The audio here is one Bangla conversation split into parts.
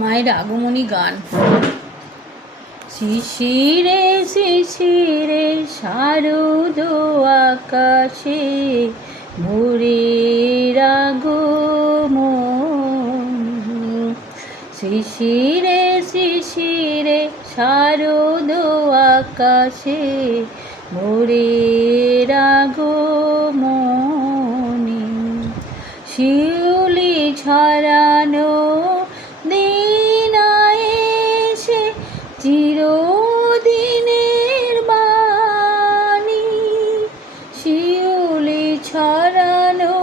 মায়ের আগমনী গান। শিশিরে শিশিরে শারদ আকাশে ভোরের আগমন। শিশিরে শিশিরে শারদ আকাশে ভোরের আগমন। শিউলি ছড়ানো দিন এসে চিরদিনের বাণী। শিউলি ছড়ানো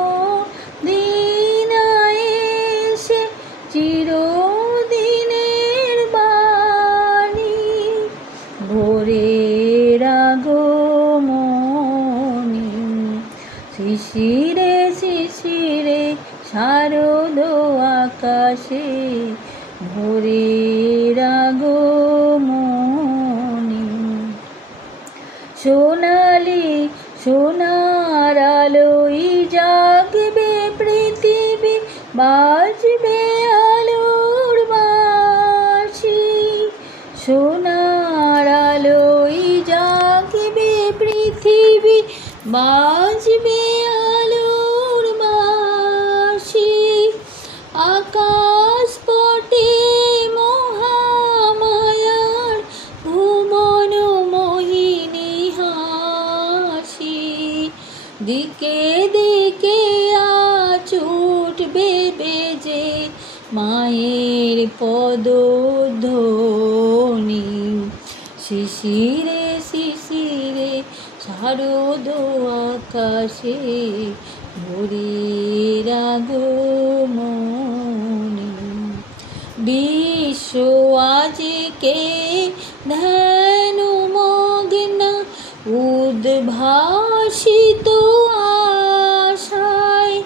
দিন এসে চিরদিনের বাণী। ভোরের আগমনী শিশিরে শিশিরে শারদ আকাশে ভোরের আগমনী। সোনালি সোনার আলোয় জাগবে পৃথিবী, বাজবে আলোর বাঁশি। সোনার আলোয় জাগবে পৃথিবী, বাজবে আলোর বাঁশি। আকাশ পটে মহামায়ার ভুবন মোহিনী হাসি। দিকে দিকে আজ উঠবে বেজে মায়ের পদধ্বনি। শিশিরে শিশিরে শারদ আকাশে ভোরের আগমনী। বিশ্ব আজকে ধ্যানমগ্ন উদ্ভাসিত আশায়,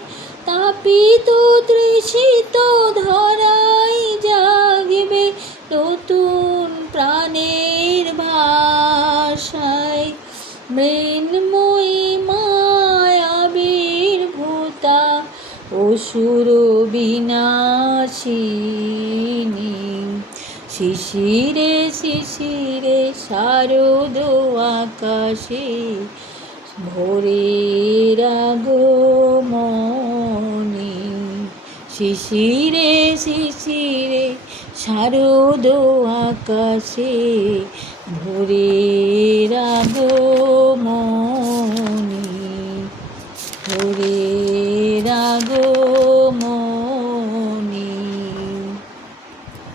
তাপিত তৃষিত ধরায় জাগবে নতুন প্রাণের ভাষায়। মৃন্ময়ী মায়াবির্ভূতা অসুর বিনাশিনী। শিশিরে শিশিরে শারদ আকাশে ভোরের আগমনী। শিশিরে শিশিরে শারদ আকাশে ভোরের আগমনী। ভোরের আগমনী।